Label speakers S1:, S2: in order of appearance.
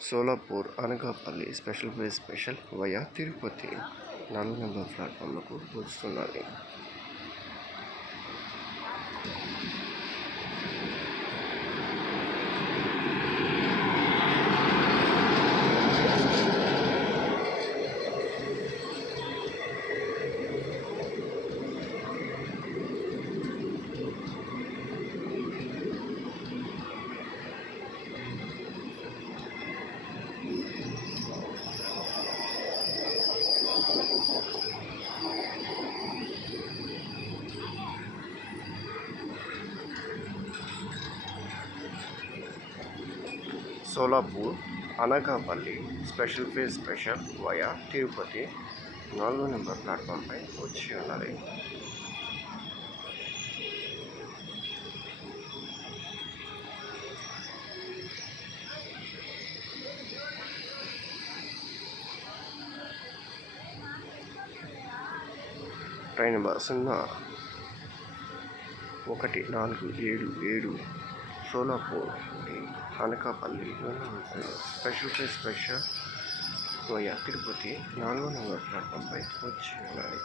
S1: Solapur Anakapalli special by special via Tirupati నాలుగు number ప్లాట్ఫామ్లకు వస్తున్నాయి Solapur Anakapalli special by special via Tirupati నాలుగు number ప్లాట్ఫామ్పై వచ్చి ఉన్నది. ట్రైన్ నెంబర్ సున్నా ఒకటి నాలుగు ఏడు ఏడు Solapur Anakapalli special place special via Tirupati నాలుగో నెంబర్ ప్లాట్ఫామ్పై వచ్చి ఉన్నాయి